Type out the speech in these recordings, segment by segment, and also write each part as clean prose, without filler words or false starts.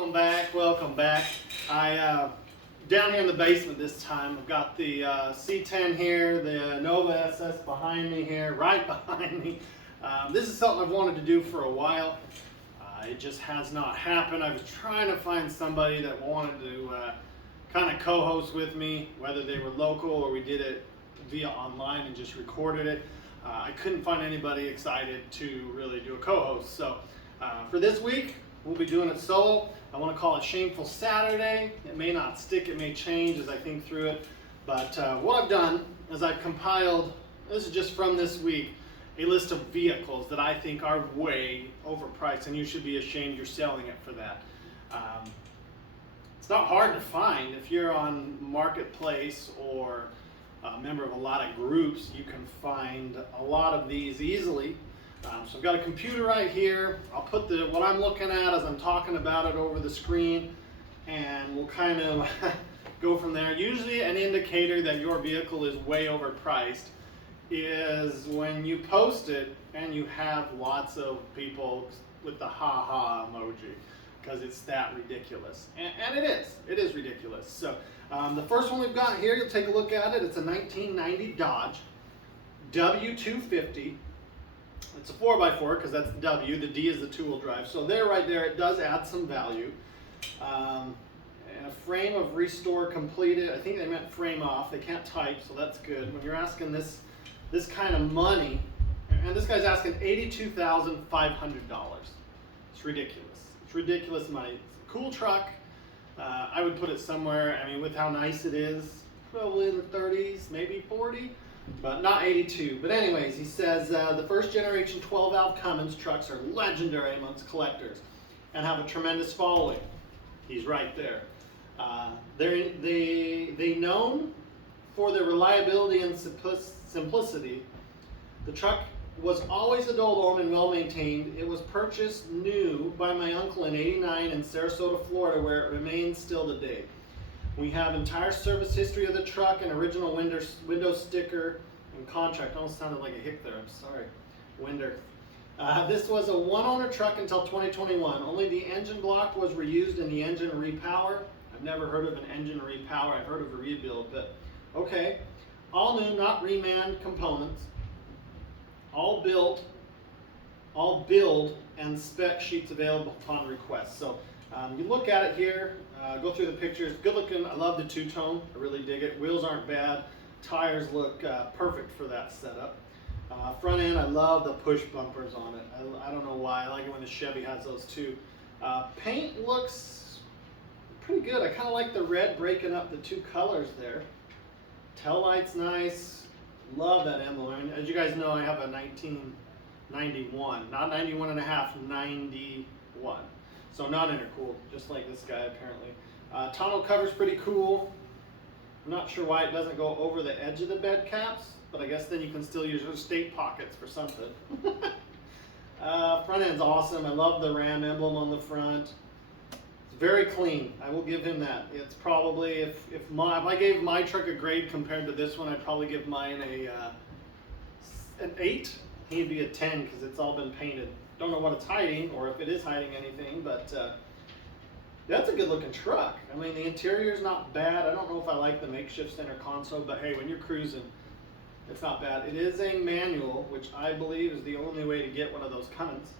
Welcome back. Down here in the basement this time, I've got the C10 here, the Nova SS behind me here, right behind me. This is something I've wanted to do for a while. It just has not happened. I was trying to find somebody that wanted to kind of co-host with me, whether they were local or we did it via online and just recorded it. I couldn't find anybody excited to really do a co-host. So for this week, we'll be doing it solo. I want to call it Shameful Saturday. It may not stick, it may change as I think through it. But what I've done is I've compiled, this is just from this week, a list of vehicles that I think are way overpriced and you should be ashamed you're selling it for that. It's not hard to find. If you're on Marketplace or a member of a lot of groups, you can find a lot of these easily. So I've got a computer right here. I'll put what I'm looking at as I'm talking about it over the screen, and we'll kind of go from there. Usually an indicator that your vehicle is way overpriced is when you post it and you have lots of people with the ha-ha emoji, because it's that ridiculous. And it is ridiculous. So the first one we've got here, you'll take a look at it. It's a 1990 Dodge W250. It's a 4x4 because that's the W, the D is the two-wheel drive. So there, right there, it does add some value. And a frame of restore completed. I think they meant frame off. They can't type, so that's good. When you're asking this kind of money, and this guy's asking $82,500. It's ridiculous. It's ridiculous money. It's a cool truck. I would put it somewhere, I mean, with how nice it is, probably in the 30s, maybe 40. But not 82. But anyways, he says the first generation 12-valve Cummins trucks are legendary amongst collectors and have a tremendous following. He's right there. They known for their reliability and simplicity. The truck was always a dual-owned and well-maintained. It was purchased new by my uncle in '89 in Sarasota, Florida, where it remains still today. We have entire service history of the truck and original window sticker and contract. Almost sounded like a hick there, I'm sorry. Winder. This was a one-owner truck until 2021. Only the engine block was reused in the engine repower. I've never heard of an engine repower. I've heard of a rebuild, but okay. All new, not reman components. All build and spec sheets available upon request. So you look at it here, go through the pictures. Good looking. I love the two-tone. I really dig it. Wheels aren't bad. Tires look perfect for that setup. Front end, I love the push bumpers on it. I don't know why. I like it when the Chevy has those too. Paint looks pretty good. I kind of like the red breaking up the two colors there. Tail light's nice. Love that emblem. And as you guys know, I have a 1991, not 91 and a half, 91. So not intercooled, just like this guy apparently. Tonneau cover's pretty cool. I'm not sure why it doesn't go over the edge of the bed caps, but I guess then you can still use those state pockets for something. Front end's awesome. I love the Ram emblem on the front. It's very clean. I will give him that. It's probably, if I gave my truck a grade compared to this one, I'd probably give mine an 8. He'd be a 10 because it's all been painted. Don't know what it's hiding or if it is hiding anything, but that's a good looking truck. I mean, the interior's not bad. I don't know if I like the makeshift center console, but hey, when you're cruising, it's not bad. It is a manual, which I believe is the only way to get one of those Cummins.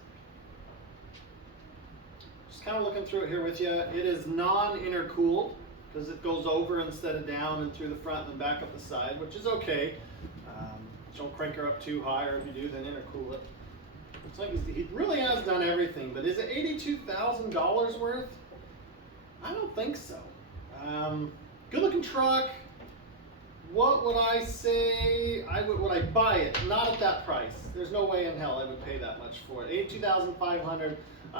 Just kind of looking through it here with you. It is non-intercooled because it goes over instead of down and through the front and then back up the side, which is okay. Don't crank her up too high, or if you do, then intercool it. It's like he really has done everything, but is it $82,000 worth? I don't think so. Good looking truck. What would I say? Would I buy it? Not at that price. There's no way in hell I would pay that much for it. $82,500.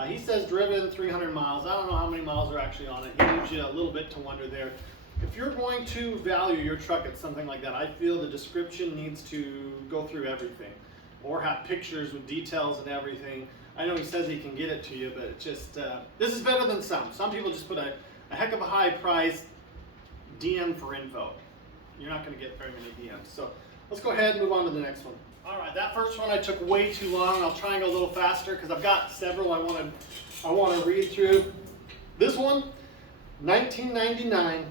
He says driven 300 miles. I don't know how many miles are actually on it. He leaves you a little bit to wonder there. If you're going to value your truck at something like that, I feel the description needs to go through everything, or have pictures with details and everything. I know he says he can get it to you, but it's just, this is better than some. Some people just put a heck of a high price, DM for info. You're not going to get very many DMs. So let's go ahead and move on to the next one. All right, that first one I took way too long. I'll try and go a little faster because I've got several I want to read through. This one, 1999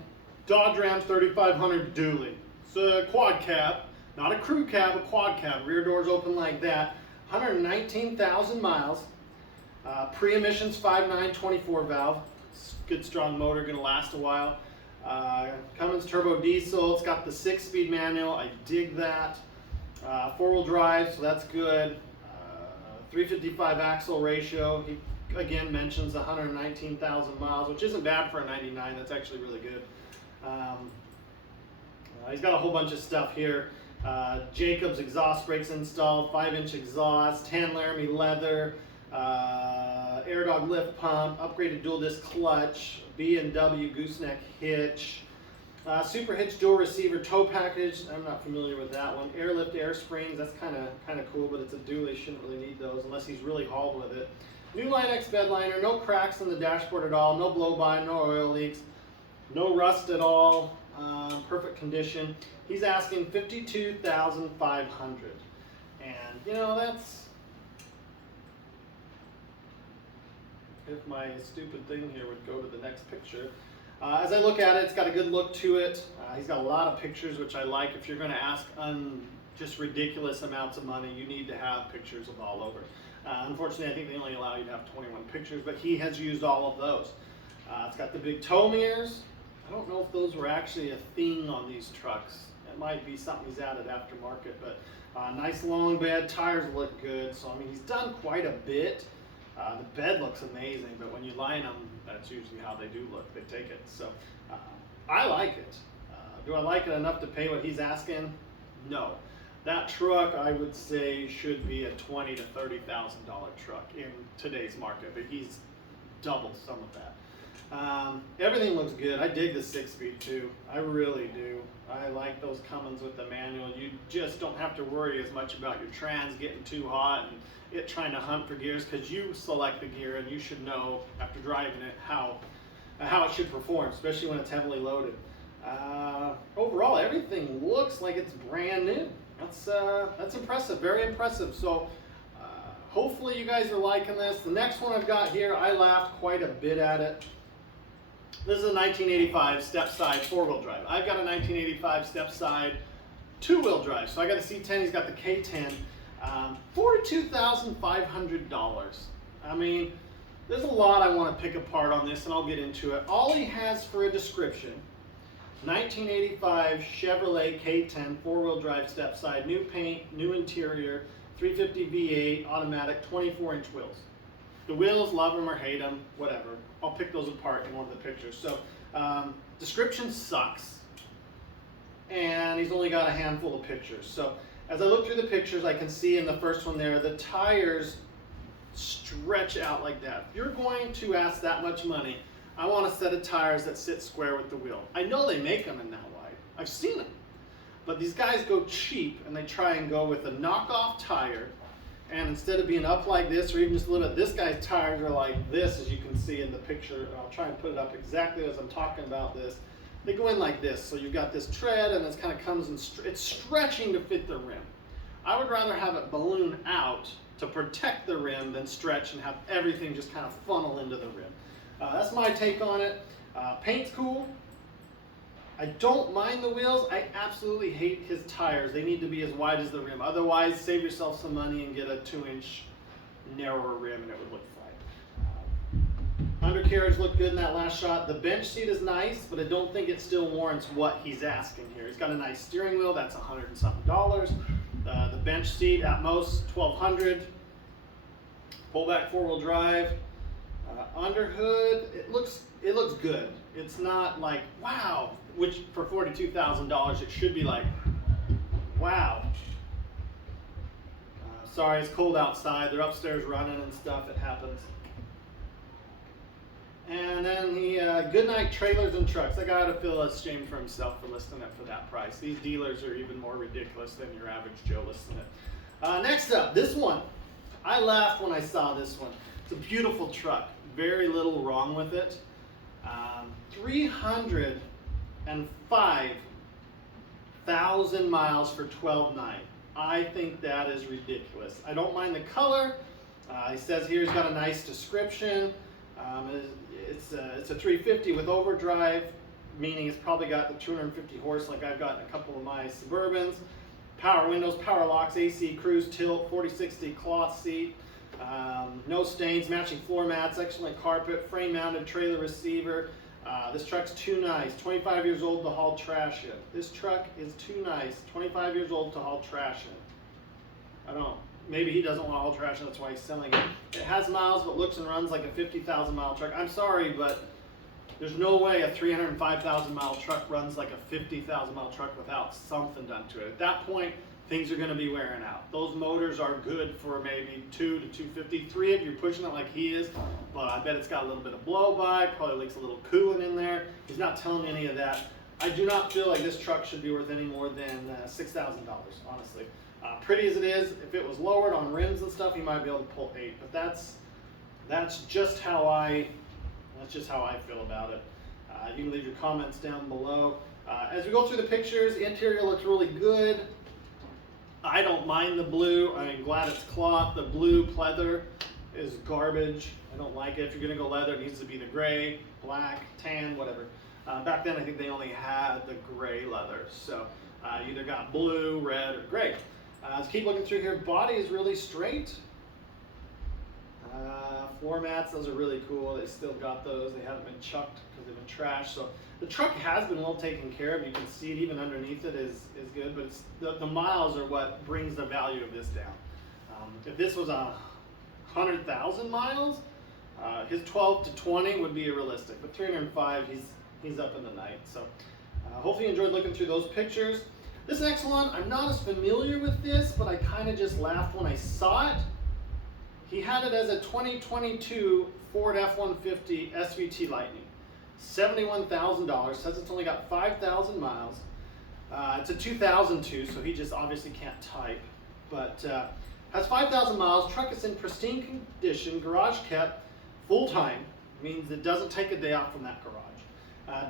Dodge Ram 3500 dually. It's a quad cab, not a crew cab, a quad cab. Rear doors open like that. 119,000 miles. Pre-emissions 5.9 24 valve. It's a good strong motor, gonna last a while. Cummins turbo diesel. It's got the 6-speed manual. I dig that. 4-wheel drive, so that's good. 355 axle ratio. He again mentions 119,000 miles, which isn't bad for a 99. That's actually really good. He's got a whole bunch of stuff here. Jacobs exhaust brakes installed, 5-inch exhaust, tan Laramie leather, air dog lift pump, upgraded dual disc clutch, B&W gooseneck hitch, super hitch dual receiver tow package. I'm not familiar with that one. Airlift air springs. That's kind of cool, but it's a dually. Shouldn't really need those unless he's really hauled with it. New Line X bed liner. No cracks in the dashboard at all. No blow by. No oil leaks. No rust at all. Perfect condition. He's asking $52,500, and you know, that's, if my stupid thing here would go to the next picture. As I look at it, it's got a good look to it. He's got a lot of pictures, which I like. If you're going to ask just ridiculous amounts of money, you need to have pictures of all over. Unfortunately, I think they only allow you to have 21 pictures, but he has used all of those. It's got the big tow mirrors. I don't know if those were actually a thing on these trucks. It might be something he's added aftermarket, but nice long bed. Tires look good. So, I mean, he's done quite a bit. The bed looks amazing, but when you line them, that's usually how they do look. They take it. So, I like it. Do I like it enough to pay what he's asking? No. That truck, I would say, should be a $20,000 to $30,000 truck in today's market, but he's doubled some of that. Everything looks good. I dig the 6-speed too. I really do. I like those Cummins with the manual. You just don't have to worry as much about your trans getting too hot and it trying to hunt for gears, because you select the gear and you should know after driving it how it should perform, especially when it's heavily loaded. Overall, everything looks like it's brand new. That's impressive, very impressive. So hopefully you guys are liking this. The next one I've got here, I laughed quite a bit at it. This is a 1985 step-side 4-wheel drive. I've got a 1985 step-side 2-wheel drive. So I got a C10, he's got the K10. $42,500. I mean, there's a lot I want to pick apart on this, and I'll get into it. All he has for a description: 1985 Chevrolet K10 4-wheel drive step-side, new paint, new interior, 350 V8, automatic, 24-inch wheels. The wheels, love them or hate them, whatever. I'll pick those apart in one of the pictures. So, description sucks, and he's only got a handful of pictures. So, as I look through the pictures, I can see in the first one there, the tires stretch out like that. If you're going to ask that much money, I want a set of tires that sit square with the wheel. I know they make them in that wide. I've seen them. But these guys go cheap, and they try and go with a knockoff tire. And instead of being up like this, or even just a little bit, this guy's tires are like this, as you can see in the picture. I'll try and put it up exactly as I'm talking about this. They go in like this, so you've got this tread, and it kind of comes in, it's stretching to fit the rim. I would rather have it balloon out to protect the rim than stretch and have everything just kind of funnel into the rim. That's my take on it. Paint's cool. I don't mind the wheels. I absolutely hate his tires. They need to be as wide as the rim. Otherwise, save yourself some money and get a 2-inch narrower rim and it would look fine. Undercarriage looked good in that last shot. The bench seat is nice, but I don't think it still warrants what he's asking here. He's got a nice steering wheel. That's $100 and something. The bench seat at most $1,200. Pullback 4-wheel drive. Under hood, it looks good. It's not like wow, which for $42,000 it should be like wow. Sorry, it's cold outside. They're upstairs running and stuff. It happens. And then the Goodnight Trailers and Trucks. I gotta feel ashamed for himself for listing it for that price. These dealers are even more ridiculous than your average Joe listing it. Next up, this one. I laughed when I saw this one. It's a beautiful truck. Very little wrong with it. 305,000 miles for $12,900. I think that is ridiculous. I don't mind the color. He says here he's got a nice description. It's a 350 with overdrive, meaning it's probably got the 250 horse like I've got in a couple of my Suburbans. Power windows, power locks, AC, cruise, tilt, 4060 cloth seat, no stains, matching floor mats, excellent carpet, frame mounted trailer receiver. This truck's too nice. 25 years old to haul trash in. This truck is too nice. 25 years old to haul trash in. I don't know. Maybe he doesn't want to haul trash, and that's why he's selling it. It has miles, but looks and runs like a 50,000 mile truck. I'm sorry, but there's no way a 305,000 mile truck runs like a 50,000 mile truck without something done to it. At that point, things are going to be wearing out. Those motors are good for maybe 2 to 250, 3 if you're pushing it like he is, but I bet it's got a little bit of blow by, probably leaks a little coolant in there. He's not telling me any of that. I do not feel like this truck should be worth any more than $6,000, honestly. Pretty as it is, if it was lowered on rims and stuff, he might be able to pull 8, but that's just how I feel about it. You can leave your comments down below. As we go through the pictures, the interior looks really good. I don't mind the blue. I'm glad it's cloth. The blue pleather is garbage. I don't like it. If you're gonna go leather, it needs to be the gray, black, tan, whatever. Back then, I think they only had the gray leather. So you either got blue, red, or gray. Let's keep looking through here. Body is really straight. Floor mats, those are really cool. They still got those. They haven't been chucked because they've been trashed. So the truck has been well taken care of. You can see it even underneath it is good, but it's, the miles are what brings the value of this down. If this was 100,000 miles, his 12 to 20 would be realistic, but 305, he's up in the night. So hopefully you enjoyed looking through those pictures. This next one, I'm not as familiar with this, but I kind of just laughed when I saw it. He had it as a 2022 Ford F-150 SVT Lightning. $71,000, says it's only got 5,000 miles. It's a 2002, so he just obviously can't type, but has 5,000 miles. Truck is in pristine condition, garage kept, full time, means it doesn't take a day out from that garage.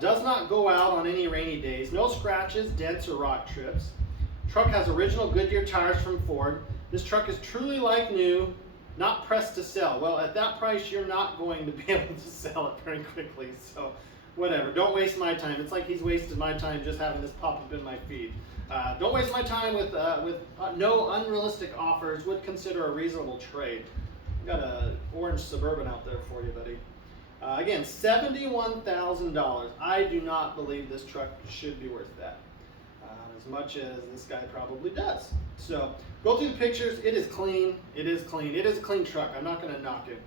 Does not go out on any rainy days, no scratches, dents, or rock trips. Truck has original Goodyear tires from Ford. This truck is truly like new, not pressed to sell. Well, at that price, you're not going to be able to sell it very quickly, so whatever. Don't waste my time. It's like he's wasted my time just having this pop up in my feed. Don't waste my time with no unrealistic offers. Would consider a reasonable trade. Got a orange Suburban out there for you, buddy. Again, $71,000. I do not believe this truck should be worth that, as much as this guy probably does. So go through the pictures. It is clean. It is clean. It is a clean truck. I'm not going to knock it.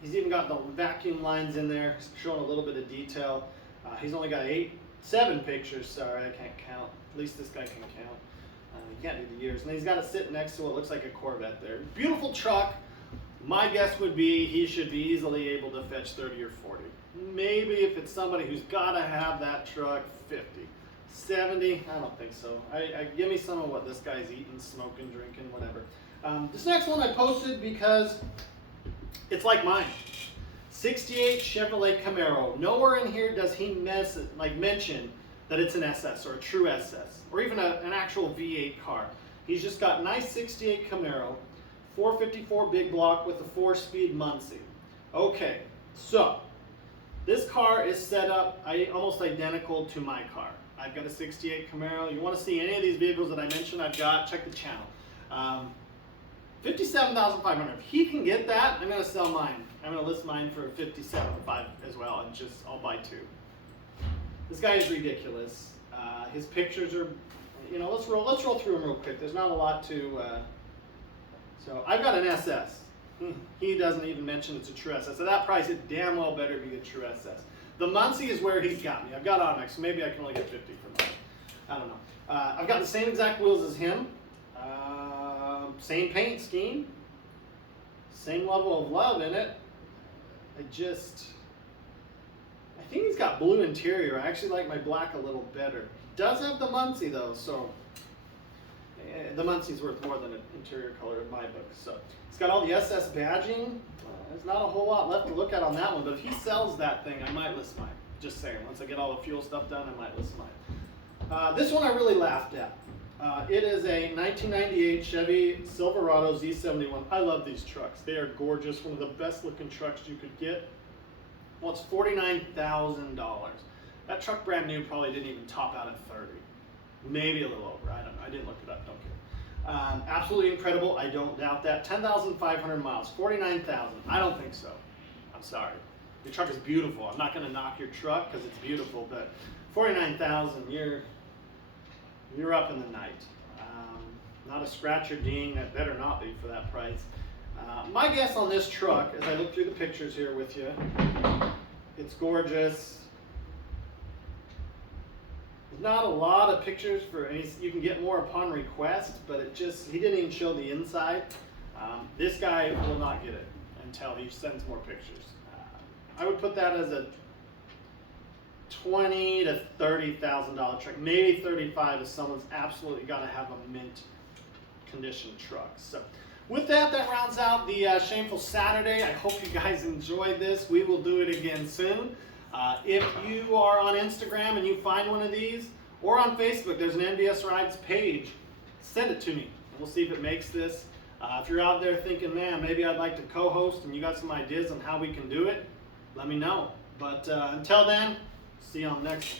He's even got the vacuum lines in there, showing a little bit of detail. He's only got 7 pictures. Sorry, I can't count. At least this guy can count. He can't do the years. And he's got it sitting next to what looks like a Corvette there. Beautiful truck. My guess would be he should be easily able to fetch 30 or 40. Maybe if it's somebody who's got to have that truck, 50. 70, I don't think so. Give me some of what this guy's eating, smoking, drinking, whatever. This next one I posted because it's like mine. 68 Chevrolet Camaro. Nowhere in here does he mention that it's an SS or a true SS or even an actual V8 car. He's just got nice 68 Camaro, 454 big block with a 4-speed Muncie. Okay, so this car is set up almost identical to my car. I've got a 68 Camaro. You want to see any of these vehicles that I mentioned I've got, check the channel. $57,500. If he can get that, I'm going to sell mine. I'm going to list mine for $57,500 as well, and I'll buy 2. This guy is ridiculous. His pictures are, let's roll through them real quick. There's not a lot to. So I've got an SS. He doesn't even mention it's a true SS. At that price, it damn well better be a true SS. The Muncie is where he's got me. I've got Onyx, so maybe I can only get 50 for mine. I don't know. I've got the same exact wheels as him. Same paint scheme. Same level of love in it. I think he's got blue interior. I actually like my black a little better. He does have the Muncie though, so the Muncie's worth more than an interior color in my book. So it's got all the SS badging. There's not a whole lot left to look at on that one, but if he sells that thing, I might list mine. Just saying, once I get all the fuel stuff done, I might list mine. This one I really laughed at. It is a 1998 Chevy Silverado Z71. I love these trucks. They are gorgeous, one of the best looking trucks you could get. Well, it's $49,000. That truck brand new probably didn't even top out at 30, maybe a little over. I don't know. I didn't look it up. Don't care. Absolutely incredible. I don't doubt that. 10,500 miles, 49,000. I don't think so. I'm sorry. Your truck is beautiful. I'm not going to knock your truck because it's beautiful, but 49,000, you're up in the night. Not a scratch or ding. That better not be for that price. My guess on this truck, as I look through the pictures here with you, it's gorgeous. There's not a lot of pictures for any. You can get more upon request, but he didn't even show the inside. This guy will not get it until he sends more pictures. I would put that as a $20,000 to $30,000 truck, maybe 35 if someone's absolutely got to have a mint condition truck. So with that rounds out the Shameful Saturday. I hope you guys enjoyed this. We will do it again soon. If you are on Instagram and you find one of these, or on Facebook, there's an NBS Rides page, send it to me and we'll see if it makes this. If you're out there thinking, man, maybe I'd like to co-host and you got some ideas on how we can do it, let me know. But until then, see you on the next